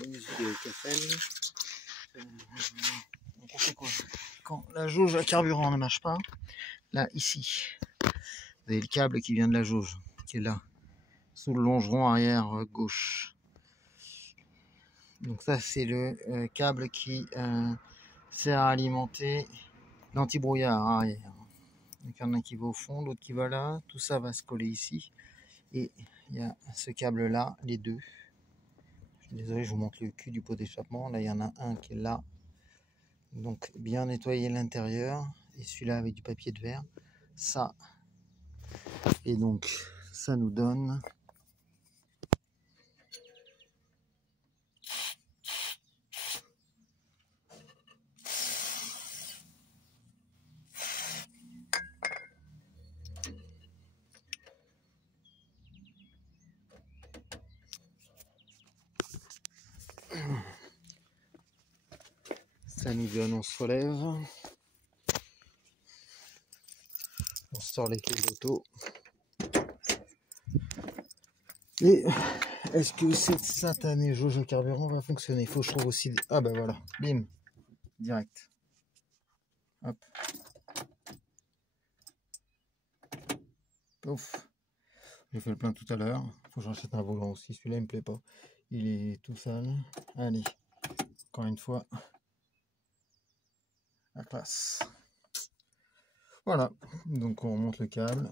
menuiserie de Cassel. Donc on fait quoi? Quand la jauge à carburant ne marche pas, là ici, vous avez le câble qui vient de la jauge, qui est là, sous le longeron arrière gauche. Donc ça c'est le câble qui sert à alimenter l'antibrouillard arrière. Donc il y en a un qui va au fond, l'autre qui va là, tout ça va se coller ici. Et il y a ce câble là, les deux. Je suis désolé, je vous montre le cul du pot d'échappement. Là il y en a un qui est là. Donc bien nettoyer l'intérieur. Et celui-là avec du papier de verre. Ça. Et donc ça nous donne... Ça nous donne, on se relève. On sort les clés d'auto. Et est-ce que cette satanée jauge au carburant va fonctionner? Il faut que je trouve aussi... Ah ben voilà, bim, direct. Hop. Ouf. J'ai fait le plein tout à l'heure. Il faut que j'achète un volant aussi. Celui-là, il me plaît pas. Il est tout sale. Allez, encore une fois. La classe. Voilà. Donc on remonte le câble.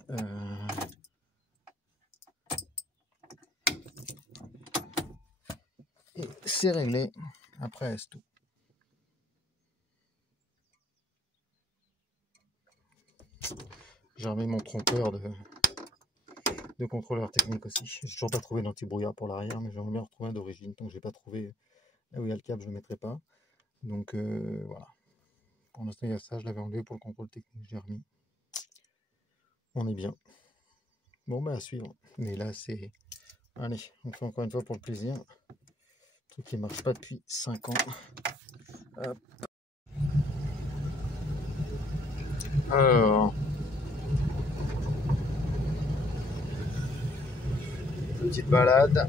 Et c'est réglé. Après, c'est tout. J'ai remis mon trompeur de contrôleur technique aussi. J'ai toujours pas trouvé d'antibrouillard pour l'arrière, mais j'aimerais bien retrouver un d'origine. Donc j'ai pas trouvé là où il y a le câble, je ne le mettrai pas. Donc voilà. Pour l'instant il y a ça, je l'avais enlevé pour le contrôle technique, j'ai remis. On est bien. Bon bah à suivre. Mais là c'est... Allez, on fait encore une fois pour le plaisir. Un truc qui marche pas depuis 5 ans. Hop. Alors... Petite balade.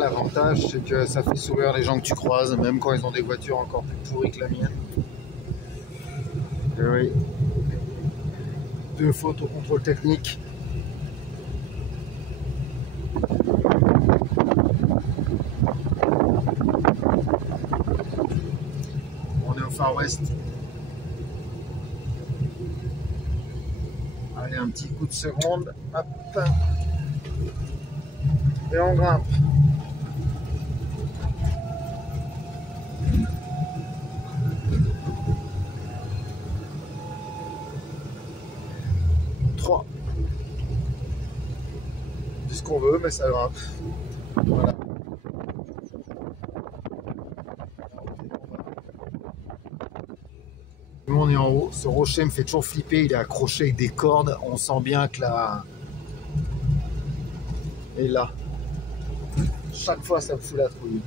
L'avantage c'est que ça fait sourire les gens que tu croises, même quand ils ont des voitures encore plus pourries que la mienne. Et oui. 2 fautes au contrôle technique. On est au Far West. Allez, un petit coup de seconde. Hop. Et on grimpe. Ce qu'on veut, mais ça grimpe. Voilà. Nous on est en haut. Ce rocher me fait toujours flipper. Il est accroché avec des cordes. On sent bien que là. Et là. Chaque fois ça me fout la trouille.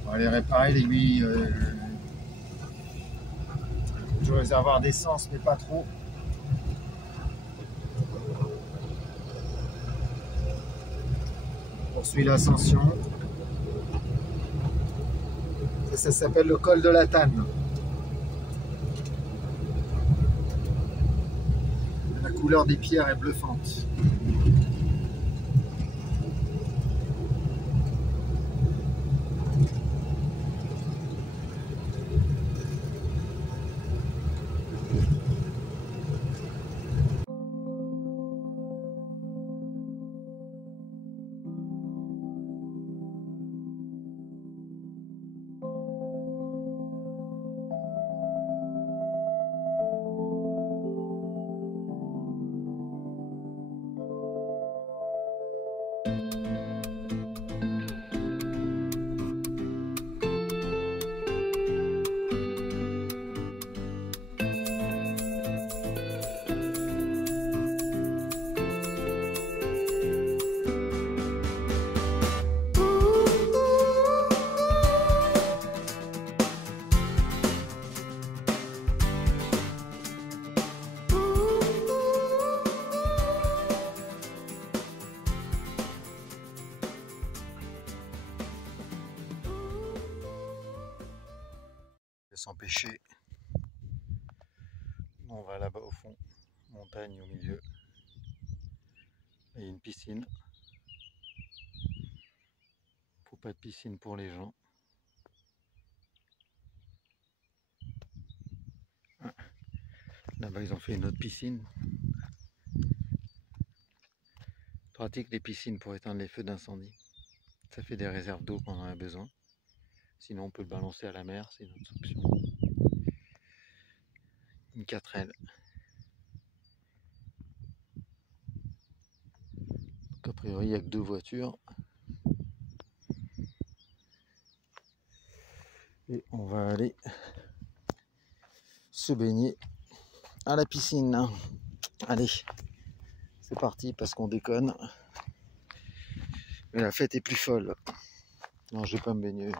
On va aller réparer l'aiguille du réservoir d'essence, mais pas trop. On poursuit l'ascension. Ça s'appelle le col de la Tanne. La couleur des pierres est bluffante. s'empêcher. On va là-bas au fond, montagne au milieu. Il y a une piscine. Faut pas de piscine pour les gens. Là-bas ils ont fait une autre piscine. Pratique les piscines pour éteindre les feux d'incendie. Ça fait des réserves d'eau quand on en a besoin. Sinon on peut le balancer à la mer, c'est une autre option. Une 4L. Donc a priori il n'y a que 2 voitures. Et on va aller se baigner à la piscine. Allez, c'est parti parce qu'on déconne. Mais la fête est plus folle. Non, je vais pas me baigner.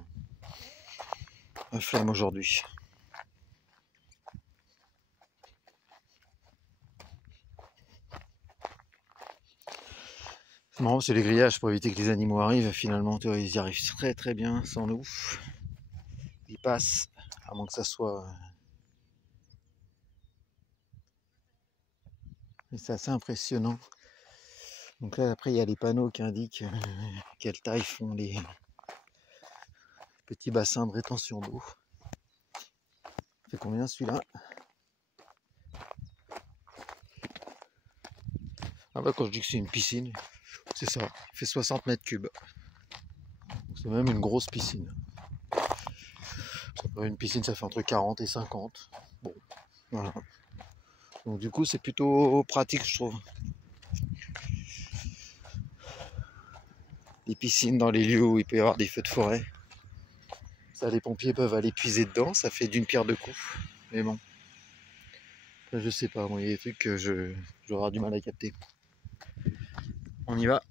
La flemme aujourd'hui. C'est marrant, c'est les grillages pour éviter que les animaux arrivent. Finalement, ils y arrivent très très bien sans nous. Ils passent, à moins que ça soit... Mais c'est assez impressionnant. Donc là, après, il y a les panneaux qui indiquent quelle taille font les petits bassins de rétention d'eau. Ça fait combien celui-là? Ah bah quand je dis que c'est une piscine, c'est ça, il fait 60 mètres cubes. C'est même une grosse piscine. Une piscine ça fait entre 40 et 50. Bon, voilà. Donc du coup c'est plutôt pratique je trouve. Les piscines dans les lieux où il peut y avoir des feux de forêt. Ça les pompiers peuvent aller puiser dedans, ça fait d'une pierre deux coups. Mais bon. Là, je sais pas, moi il y a des trucs que j'aurais avoir du mal à capter. On y va.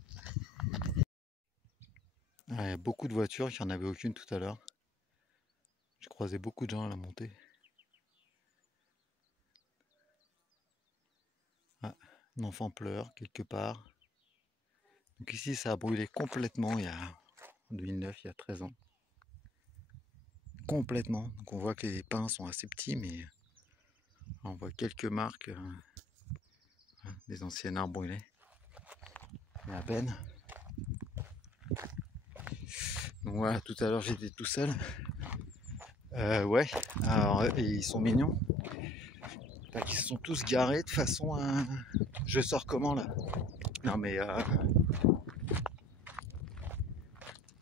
Il y a beaucoup de voitures, il n'y en avait aucune tout à l'heure. J'ai croisé beaucoup de gens à la montée. Ah, un enfant pleure quelque part. Donc ici ça a brûlé complètement il y a en 2009, il y a 13 ans. Complètement. Donc on voit que les pins sont assez petits, mais on voit quelques marques des anciens arbres brûlés. Mais à peine. Donc voilà, tout à l'heure j'étais tout seul. Ouais, alors ils sont mignons. Ils se sont tous garés de façon à... Je sors comment là? Non mais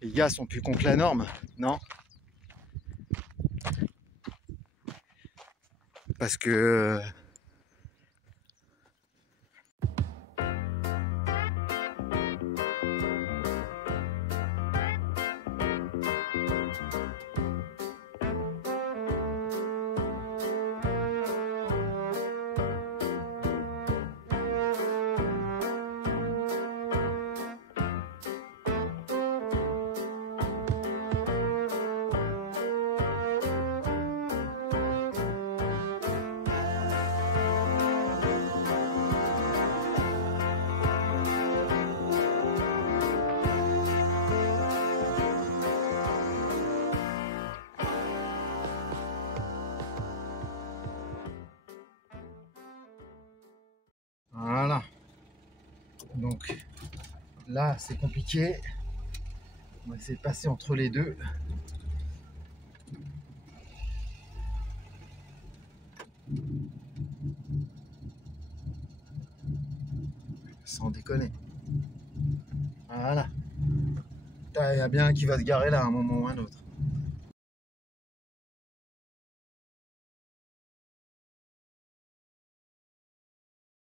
les gars sont plus cons que la norme, non? Parce que voilà. Donc là c'est compliqué. On va essayer de passer entre les deux. Sans déconner. Voilà. Il y a bien un qui va se garer là à un moment ou un autre.